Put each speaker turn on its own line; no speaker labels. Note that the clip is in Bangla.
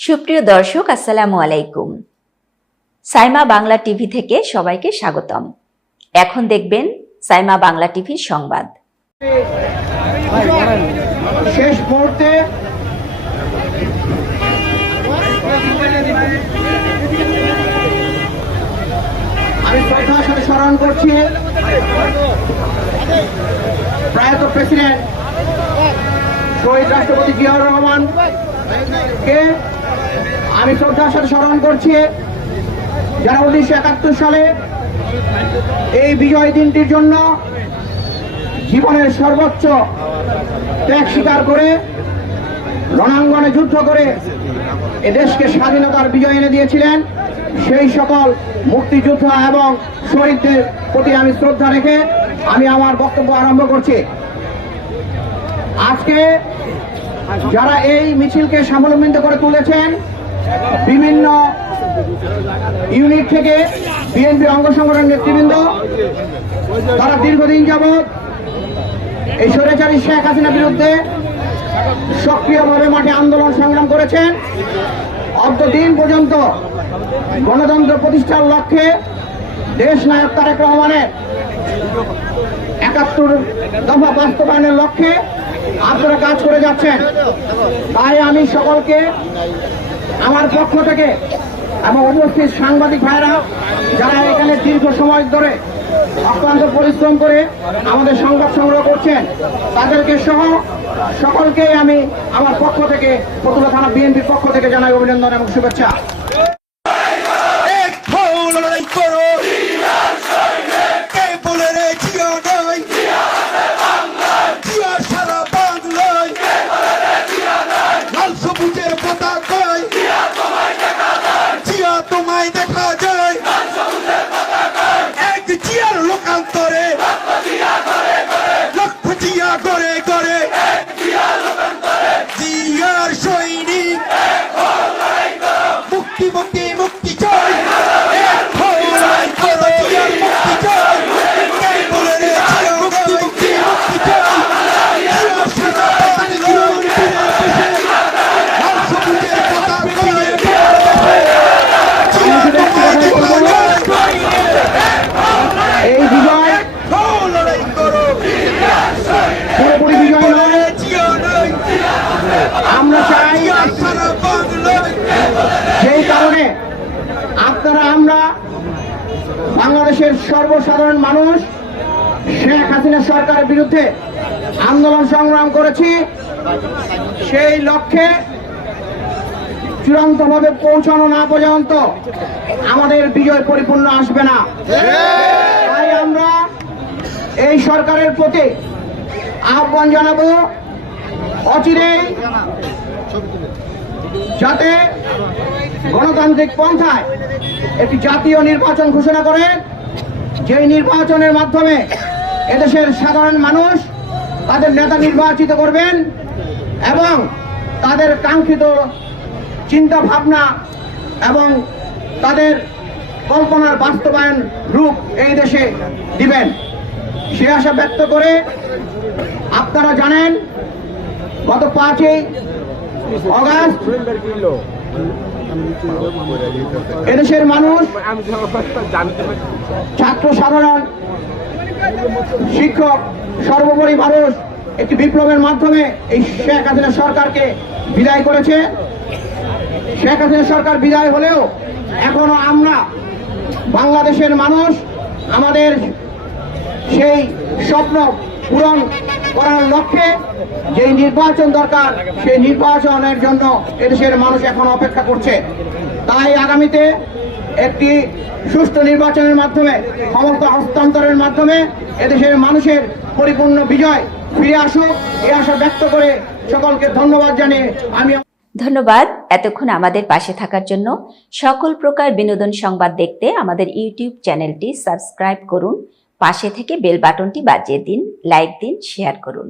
সুপ্রিয় দর্শক, আসসালামু আলাইকুম। সাইমা বাংলা টিভি থেকে সবাইকে স্বাগতম। এখন দেখবেন সাইমা বাংলা টিভির সংবাদ।
শেষ মুহূর্তে আমি শ্রদ্ধার সাথে স্মরণ করছি প্রয়াত প্রেসিডেন্ট শহীদ রাষ্ট্রপতি জিয়াউর রহমান কে আমি শ্রদ্ধার সাথে স্মরণ করছি, যারা উনিশশো একাত্তর সালে এই বিজয় দিনটির জন্য জীবনের সর্বোচ্চ ত্যাগ স্বীকার করে রণাঙ্গনে যুদ্ধ করে এ দেশকে স্বাধীনতার বিজয় এনে দিয়েছিলেন, সেই সকল মুক্তিযোদ্ধা এবং শহীদদের প্রতি আমি শ্রদ্ধা রেখে আমি আমার বক্তব্য আরম্ভ করছি। আজকে যারা এই মিছিলকে সাফল্যমণ্ডিত করে তুলেছেন, বিভিন্ন ইউনিট থেকে বিএনপি অঙ্গ সংগঠনের নেতৃবৃন্দ, তারা দীর্ঘদিন যাবৎ এই স্বৈরাচারী শেখ হাসিনার বিরুদ্ধে সক্রিয়ভাবে মাঠে আন্দোলন সংগ্রাম করেছেন। অদ্য দিন পর্যন্ত গণতন্ত্র প্রতিষ্ঠার লক্ষ্যে দেশ নায়ক তারেক রহমানের একাত্তর দফা বাস্তবায়নের লক্ষ্যে আপনারা কাজ করে যাচ্ছেন। তাই আমি সকলকে আমার পক্ষ থেকে এবং উপস্থিত সাংবাদিক ভাইরা, যারা এখানে দীর্ঘ সময় ধরে অক্লান্ত পরিশ্রম করে আমাদের সংবাদ সংগ্রহ করছেন, তাদেরকে সহ সকলকে আমি আমার পক্ষ থেকে পতুলা থানা বিএনপির পক্ষ থেকে জানাই অভিনন্দন এবং শুভেচ্ছা। বাংলাদেশের সর্বসাধারণ মানুষ, শেখ হাসিনা সরকারের বিরুদ্ধে আন্দোলন সংগ্রাম করেছি। সেই লক্ষ্যে চূড়ান্তভাবে পৌঁছানো না পর্যন্ত আমাদের বিজয় পরিপূর্ণ আসবে না। তাই আমরা এই সরকারের প্রতি আহ্বান জানাব, অচিরেই যাতে গণতান্ত্রিক পন্থায় একটি জাতীয় নির্বাচন ঘোষণা করে, যেই নির্বাচনের মাধ্যমে এদেশের সাধারণ মানুষ তাদের নেতা নির্বাচিত করবেন এবং তাদের কাঙ্ক্ষিত চিন্তা ভাবনা এবং তাদের কল্পনার বাস্তবায়ন রূপ এই দেশে দিবেন। সে আশা ব্যক্ত করে আপনারা জানেন, গত পাঁচই অগাস্ট এদেশের মানুষ ছাত্র সাধারণ, শিক্ষক, সর্বোপরি মানুষ একটি বিপ্লবের মাধ্যমে এই শেখ হাসিনা সরকারকে বিদায় করেছে। শেখ হাসিনা সরকার বিদায় হলেও এখনও আমরা বাংলাদেশের মানুষ আমাদের সেই স্বপ্ন পূরণ করার লক্ষ্যে যে নির্বাচন দরকার, সেই নির্বাচনের জন্য এদেশের মানুষ এখন অপেক্ষা করছে। তাই আগামীতে একটি সুষ্ঠু নির্বাচনের মাধ্যমে, ক্ষমতা হস্তান্তরের মাধ্যমে এদেশের মানুষের পরিপূর্ণ বিজয় ফিরে আসুক এ আশা ব্যক্ত করে সকলকে ধন্যবাদ জানিয়ে আমি
ধন্যবাদ এতক্ষণ আমাদের পাশে থাকার জন্য। সকল প্রকার বিনোদন সংবাদ দেখতে আমাদের ইউটিউব চ্যানেলটি সাবস্ক্রাইব করুন। পাশে থেকে বেল বাটনটি বাজিয়ে দিন লাইক দিন শেয়ার করুন।